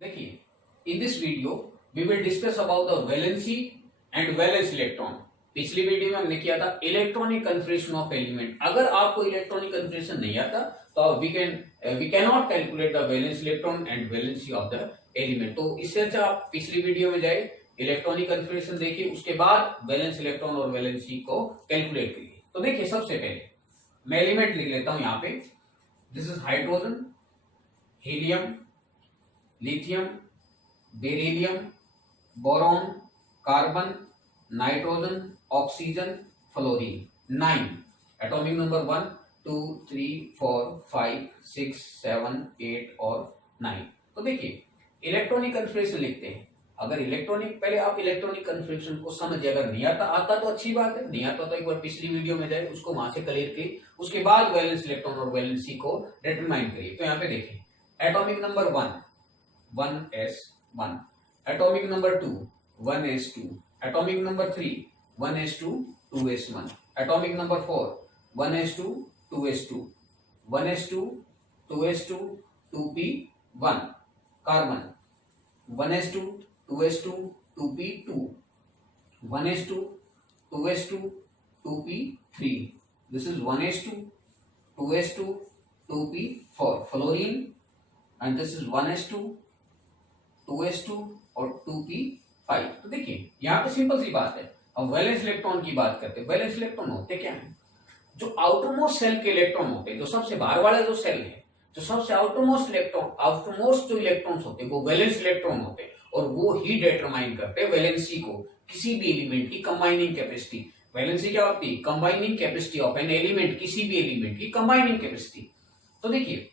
देखिए, in this video we will discuss about the valency and valence electron. पिछली video में हमने किया था इलेक्ट्रॉनिक कन्फर्मेशन ऑफ एलिमेंट। अगर आपको इलेक्ट्रॉनिक कन्फर्मेशन नहीं आता तो we can not calculate the valence electron and valency of the element. तो इससे अच्छा आप पिछली वीडियो में जाए, इलेक्ट्रॉनिक कन्फर्मेशन देखिए, उसके बाद वैलेंस इलेक्ट्रॉन और वैलेंसी को कैलकुलेट करिए। तो देखिए, सबसे पहले मैं एलिमेंट लिख लेता हूं यहाँ पे। This is hydrogen, helium, lithium, beryllium, boron, carbon, nitrogen, oxygen, fluorine. 9 atomic number 1 2 3 4 5 6 7 8 और 9। तो देखिए, इलेक्ट्रॉनिक कन्फर्मेशन लिखते हैं। अगर इलेक्ट्रॉनिक, पहले आप इलेक्ट्रॉनिक कन्फर्मेशन को समझिए। अगर नहीं आता तो अच्छी बात है, नहीं आता तो एक बार पिछली वीडियो में जाए, उसको वहां से क्लियर करिए, उसके बाद वैलेंस इलेक्ट्रॉन और वैलेंसी को डिटरमाइन करिए। तो यहाँ पे देखिए, atomic number 1 1s1, atomic number 2 1s2, atomic number 3 1s2 2s1, atomic number 4 1s2 2s2, 1s2 2s2 2p1, carbon 1s2 2s2 2p2, 1s2 2s2 2p3, this is 1s2 2s2 2p4, fluorine, and this is 1s2 2s2 और 2p5। तो देखिए, यहाँ पे simple सी बात है। अब valence electron की बात करते हैं। वैलेंस इलेक्ट्रॉन होते क्या है? जो आउटरमोस्ट सेल के इलेक्ट्रॉन होते हैं, जो सबसे बाहर वाला जो सेल है, जो सबसे आउटरमोस्ट जो इलेक्ट्रॉन्स होते हैं, वो वैलेंस इलेक्ट्रॉन होते हैं, और वो ही डिटरमाइन करते हैं वैलेंसी को, किसी भी एलिमेंट की कंबाइनिंग कैपेसिटी। वैलेंसी क्या होती है? Combining capacity of an element, किसी भी एलिमेंट की कंबाइनिंग कैपेसिटी। तो देखिए,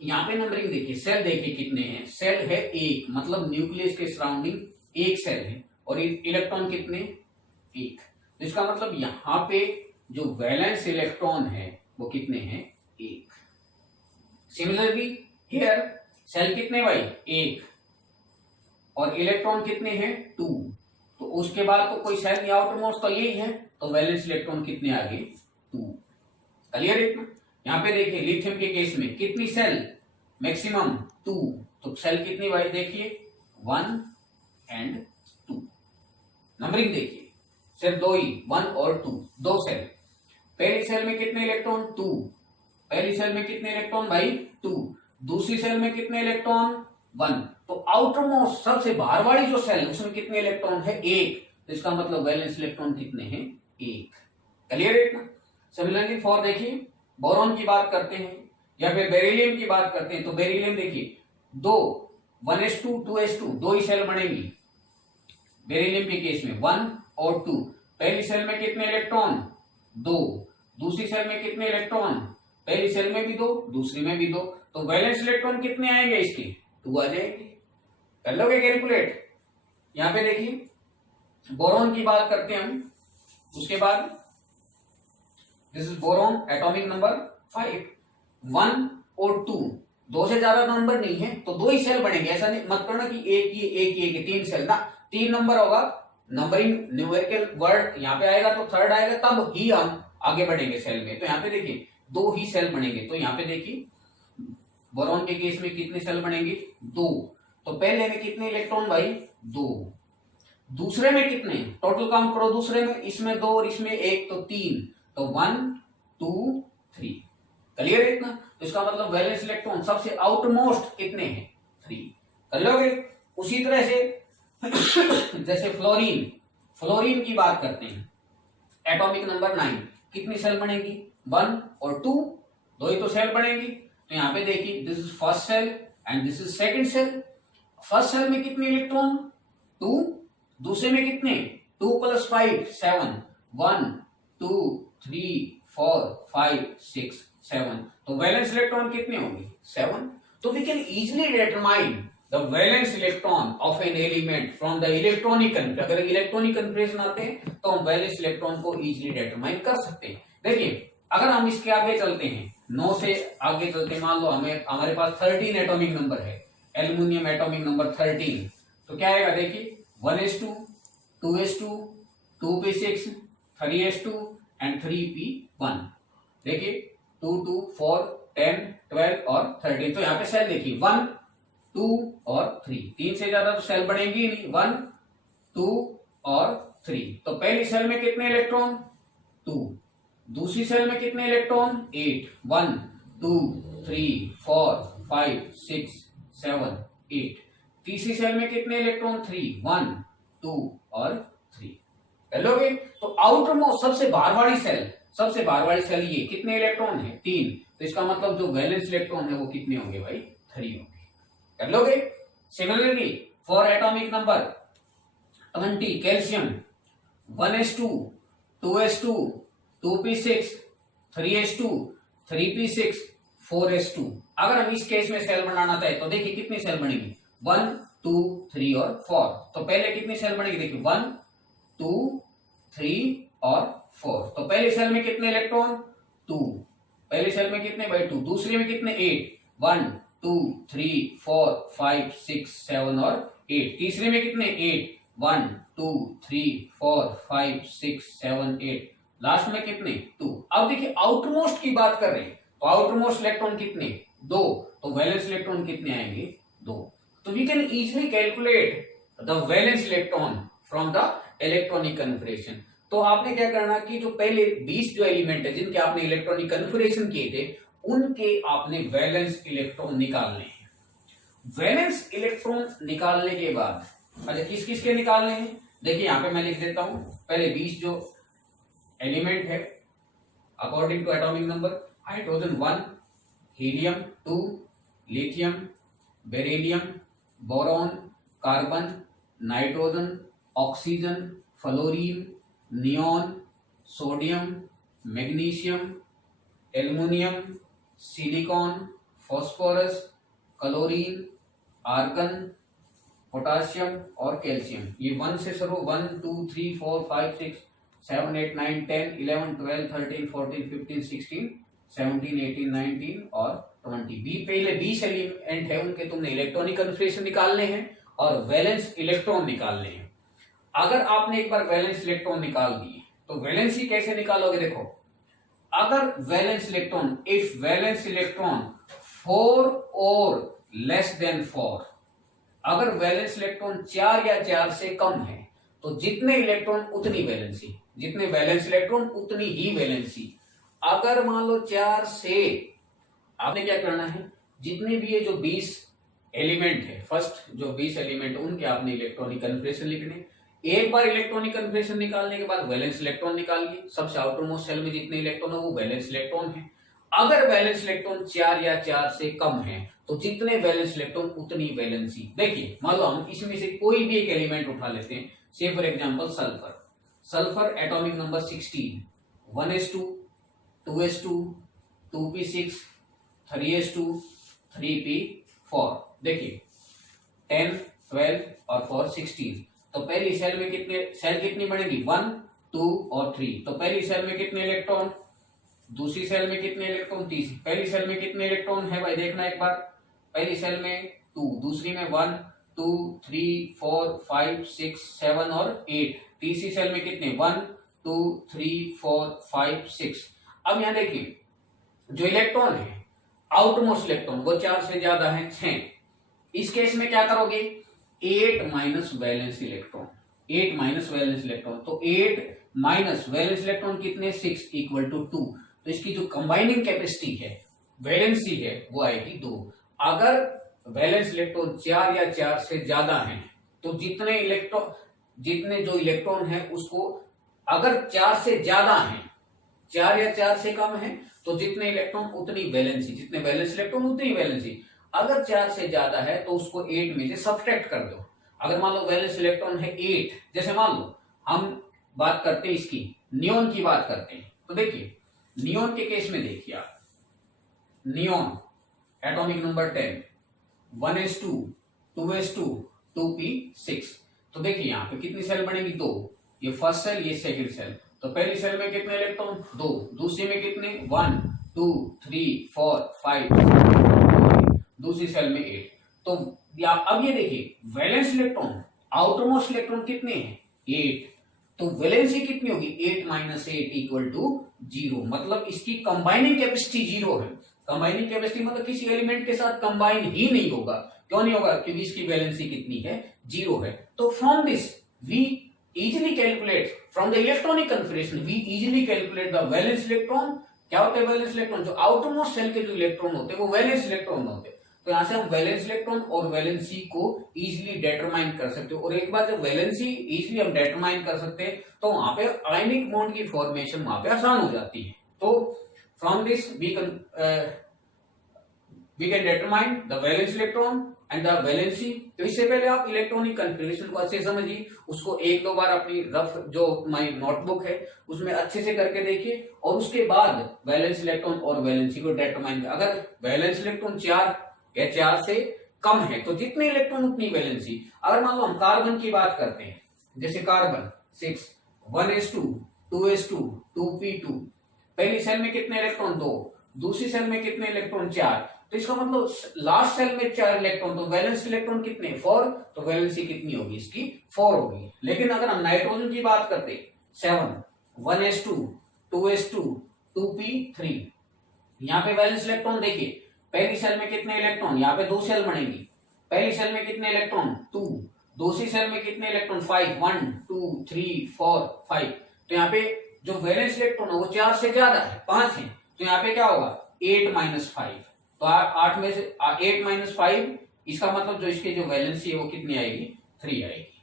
यहाँ पे नंबरिंग देखिए, सेल देखिए कितने हैं। सेल है एक, मतलब न्यूक्लियस के सराउंडिंग एक सेल है, और इलेक्ट्रॉन कितने? एक। तो इसका मतलब यहाँ पे जो वैलेंस इलेक्ट्रॉन है वो कितने हैं? एक। सिमिलरली हियर सेल कितने भाई? एक, और इलेक्ट्रॉन कितने हैं? 2। तो उसके बाद तो कोई सेल नहीं, आउटरमोस्ट तो यही है, तो वैलेंस इलेक्ट्रॉन कितने आगे? 2। क्लियर है इतना? यहाँ पे देखिए, लिथियम के केस में कितनी सेल? मैक्सिमम 2। तो सेल कितनी भाई? देखिए 1 एंड 2। नंबरिंग देखिए, सिर्फ 2 ही, 1 और 2, 2 सेल। पहली सेल में कितने इलेक्ट्रॉन? 2। पहली सेल में कितने इलेक्ट्रॉन भाई? 2। दूसरी सेल में कितने इलेक्ट्रॉन? 1। तो आउटरमोस्ट सबसे बाहर वाली जो सेल है उसमें कितने इलेक्ट्रॉन है? 1। तो इसका मतलब वैलेंस इलेक्ट्रॉन कितने हैं? 1। क्लियर है इतना? सिमिलरली फॉर देखिए, बोरॉन की बात करते हैं या फिर बेरिलियम की बात करते हैं, तो बेरिलियम देखिए 2 1s2 2s2, 2 ही सेल बनेंगी बेरिलियम के केस में, 1 और 2। पहली सेल में कितने इलेक्ट्रॉन? 2। दूसरी सेल में कितने इलेक्ट्रॉन? पहली सेल में भी 2, दूसरी में भी 2। तो वैलेंस इलेक्ट्रॉन कितने आएंगे इसके? 2 आ जाएंगे। कर लोगे कैलकुलेट? यहां पे देखिए, बोरॉन की बात करते हैं हम, उसके बाद this is boron, atomic number 5, 1 और 2, 2 से ज्यादा नंबर नहीं है तो 2 ही सेल बनेंगे। ऐसा नहीं मत करना कि एक ही एक ही 3 सेल ना, 3 नंबर होगा। नंबरिंग न्यूमेरिकल वर्ड यहाँ पे आएगा तो थर्ड आएगा, तब ही हम आगे बढ़ेंगे सेल में। तो यहाँ पे देखिए 2 ही सेल बनेंगे। तो यहाँ पे देखिए, बोरॉन के केस में कितने सेल बनेंगे? 2। तो पहले में कितने इलेक्ट्रॉन भाई? 2। दूसरे में कितने? टोटल काउंट करो, दूसरे में, इसमें 2 और इसमें 1, तो 3। तो 1 2 3। क्लियर है इतना? तो इसका मतलब वैलेंस इलेक्ट्रॉन सबसे आउटमोस्ट कितने हैं? 3। कर लोगे? उसी तरह से जैसे फ्लोरीन की बात करते हैं, एटॉमिक नंबर 9, कितनी सेल बनेगी? 1 और 2, 2 ही तो सेल बनेगी। तो यहाँ पे देखिए, this is first shell and this is second shell. First shell में कितने इलेक्ट्रॉन? 2। दूसरे में कितने? 2 + 5 7, 1 2 3 4 5 6 7। तो वैलेंस इलेक्ट्रॉन कितने होंगे? 7। तो we can easily determine the valence electron of an element from the electronic confirmation. अगर इलेक्ट्रॉनिक कन्फर्मेशन आते हैं तो हम वैलेंस इलेक्ट्रॉन को इजिली डिटरमाइन कर सकते हैं। देखिए, अगर हम इसके आगे चलते हैं, 9 से आगे चलते हैं, मान लो हमारे पास 13 एटॉमिक नंबर है, एल्यूमिनियम एटॉमिक नंबर 13, तो क्या आएगा? देखिए 1s2 2s2 2p6 3s2 and 3p1। देखिए 2 2 4 10 12 और 13। तो यहाँ पे सेल देखिए 1 2 और 3, 3 से ज्यादा तो सेल बनेगी ही नहीं, 1 2 और 3। तो पहली सेल में कितने इलेक्ट्रॉन 2, दूसरी सेल में कितने इलेक्ट्रॉन 8, 1 2 3 4 5 6 7 8। तीसरी सेल में कितने इलेक्ट्रॉन 3, 1 2 और 3। कर लोगे? तो आउटर मोस्ट सबसे बाहर वाली सेल ये कितने इलेक्ट्रॉन है 3, तो इसका मतलब जो वैलेंस इलेक्ट्रॉन है वो कितने होंगे भाई 3 होंगे। कर लोगे? Similarly for atomic number 20 calcium 1s2 2s2 2p6 3s2 3p6 4s2। अगर हम इस केस में सेल बनाना चाहे तो देखिए कितनी सेल बनेगी 1 2 3 और 4। तो पहले कितनी सेल बनेगी देखिए 1 2 3 और 4। तो पहली सेल में कितने इलेक्ट्रॉन 2, पहली सेल में कितने भाई 2, दूसरी में कितने 8 1 2 3 4 5 6 7 और 8। तीसरे में कितने 8 1 2 3 4 5 6 7 8। लास्ट में कितने 2। अब देखिए आउटरमोस्ट की बात कर रहे हैं तो आउटरमोस्ट इलेक्ट्रॉन कितने 2, तो वैलेंस इलेक्ट्रॉन कितने आएंगे 2। तो we can easily calculate the valence electron from the electronic configuration. तो आपने क्या करना कि जो पहले 20 जो एलिमेंट है जिनके आपने इलेक्ट्रॉनिक कन्फिगरेशन किए थे उनके आपने वैलेंस इलेक्ट्रॉन निकालने हैं। वैलेंस इलेक्ट्रॉन निकालने के बाद अच्छा किस किस के निकालने हैं देखिए यहां पे मैं लिख देता हूं। पहले 20 जो एलिमेंट है according to atomic number, hydrogen 1, helium 2, lithium, beryllium, boron, carbon, nitrogen, oxygen, fluorine, neon, sodium, magnesium, aluminium, silicon, phosphorus, chlorine, argon, potassium और कैल्शियम। ये 1 से शुरू 1 2 3 4 5 6 7 8 9 10 11 12 13 14 15 16 17 18 19 और 20। बी पहले 20 एलिमेंट है उनके तुमने इलेक्ट्रॉनिक कन्फिगरेशन निकालने हैं और वैलेंस इलेक्ट्रॉन निकालने हैं। अगर आपने एक बार वैलेंस इलेक्ट्रॉन निकाल दिए तो वैलेंसी कैसे निकालोगे देखो। अगर valence electron if valence electron 4 और लेस देन 4, अगर वैलेंस इलेक्ट्रॉन 4 या 4 से कम है तो जितने इलेक्ट्रॉन उतनी वैलेंसी, जितने वैलेंस इलेक्ट्रॉन उतनी ही वैलेंसी। अगर मान लो 4 से, आपने क्या करना है जितने भी ये जो 20 एलिमेंट है फर्स्ट जो 20 एलिमेंट उनके आपने इलेक्ट्रॉनिक कन्फिगरेशन लिखने। एक बार इलेक्ट्रॉनिक कन्फिगरेशन निकालने के बाद वैलेंस इलेक्ट्रॉन निकालिए। सबसे आउटरमोस्ट सेल में जितने इलेक्ट्रॉन है वो वैलेंस इलेक्ट्रॉन है। अगर वैलेंस इलेक्ट्रॉन 4 या 4 से कम है तो जितने वैलेंस इलेक्ट्रॉन उतनी वैलेंसी। देखिए मान लो हम इसमें से कोई भी एक एलिमेंट उठा लेते हैं, से for example sulphur. Sulphur atomic number 16, 1s2 2s2 2p6 3s2 3p4। देखिए 10 12 और 4 16। तो पहली सेल में कितनी बनेगी 1 2 और 3। तो पहली सेल में कितने इलेक्ट्रॉन, दूसरी सेल में कितने इलेक्ट्रॉन, तीसरी। पहली सेल में कितने इलेक्ट्रॉन है भाई देखना एक बार। पहली सेल में 2, दूसरी में 1 2 3 4 5 6 7 और 8। तीसरी सेल में कितने 1 2 3 4 5 6। अब यहां देखिए जो इलेक्ट्रॉन है आउटमोस्ट इलेक्ट्रॉन वो 4 से ज्यादा है 6। इस केस में क्या करोगे 8 minus valence electron, 8 minus valence electron. तो 8 माइनस वैलेंस इलेक्ट्रॉन कितने 6 इक्वल टू 2। तो इसकी जो कंबाइनिंग कैपेसिटी है वैलेंसी है वो आएगी 2। अगर वैलेंस इलेक्ट्रॉन 4 या 4 से ज्यादा है तो जितने जो इलेक्ट्रॉन है उसको, अगर 4 से ज्यादा है 4 या 4 से कम है तो जितने इलेक्ट्रॉन उतनी वैलेंसी, जितने वैलेंस इलेक्ट्रॉन उतनी वैलेंसी। अगर 4 से ज्यादा है तो उसको 8 में से सब्ट्रैक्ट कर दो। अगर मान लो वैलेंस इलेक्ट्रॉन है 8, जैसे मान लो हम बात करते हैं इसकी नियॉन की बात करते हैं। तो देखिए नियॉन के केस में देखिए आप, neon atomic number 10 1s2 2s2 2p6। तो देखिए यहाँ पे कितनी सेल बनेगी 2, ये फर्स्ट सेल ये सेकंड सेल। तो पहली सेल में कितने इलेक्ट्रॉन 2, दूसरी में कितने 1 2 3 4 5, दूसरी सेल में 8। तो अब ये देखिए वैलेंस इलेक्ट्रॉन आउटरमोस्ट इलेक्ट्रॉन कितने हैं 8। तो वैलेंसी कितनी होगी 8 माइनस 8 इक्वल टू 0। मतलब इसकी कंबाइनिंग कैपेसिटी 0 है। कंबाइनिंग कैपेसिटी मतलब किसी एलिमेंट के साथ कंबाइन ही नहीं होगा। क्यों नहीं होगा? क्योंकि इसकी वैलेंसी कितनी है? 0 है। तो from this we easily calculate from the electronic configuration we easily calculate the valence electron. क्या होते हैं वैलेंस इलेक्ट्रॉन? जो आउटरमोस्ट शेल के जो इलेक्ट्रॉन होते हैं वो वैलेंस इलेक्ट्रॉन होते हैं। तो यहां से हम वैलेंस इलेक्ट्रॉन और वैलेंसी को इजिली डिटरमाइन कर सकते हो। और एक बार जब वैलेंसी इजिली हम डिटरमाइन कर सकते हैं तो वहां पे आयनिक बॉन्ड की फॉर्मेशन वहां पे आसान हो जाती है। तो from this we can determine the valence electron and the valency. तो इससे पहले आप इलेक्ट्रॉनिक कन्फिगरेशन को अच्छे समझिए, उसको एक दो बार अपनी रफ जो हमारी नोटबुक है उसमें अच्छे से करके देखिए और उसके बाद वैलेंस इलेक्ट्रॉन और वैलेंसी को डिटरमाइन। अगर वैलेंस इलेक्ट्रॉन 4 या 4 से कम है तो जितने इलेक्ट्रॉन उतनी वैलेंसी। अगर मान लो हम कार्बन की बात करते हैं, जैसे कार्बन 6 1s2 2s2 2p2, पहली सेल में कितने इलेक्ट्रॉन? 2, दूसरी सेल में कितने इलेक्ट्रॉन? 4। तो इसका मतलब लास्ट सेल में 4 इलेक्ट्रॉन, तो वैलेंस इलेक्ट्रॉन कितने? 4। तो वैलेंसी कितनी होगी इसकी? 4 होगी। लेकिन अगर हम नाइट्रोजन की बात करते 7 1s2 2s2 2p3, यहाँ पे वैलेंस इलेक्ट्रॉन देखिए, पहली सेल में कितने इलेक्ट्रॉन? यहाँ पे 2 सेल बनेंगी। पहली सेल में कितने इलेक्ट्रॉन? 2, दूसरी सेल में कितने इलेक्ट्रॉन? 5 1 2 3 4 5। तो यहाँ पे जो वैलेंस इलेक्ट्रॉन है वो 4 से ज्यादा है, 5 है। तो यहाँ पे क्या होगा? 8 - 5। तो 8 में से 8 - 5, इसका मतलब जो इसकी जो वैलेंसी है वो कितनी आएगी? 3 आएगी।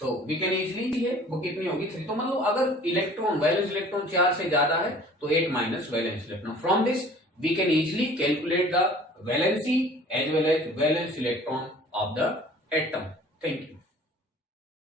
तो वी कैन इजिली है वो कितनी होगी? 3। तो मतलब अगर इलेक्ट्रॉन वैलेंस इलेक्ट्रॉन 4 से ज्यादा है तो 8 minus valence electron. From this we can easily calculate the valency as well as valence electron of the atom. Thank you.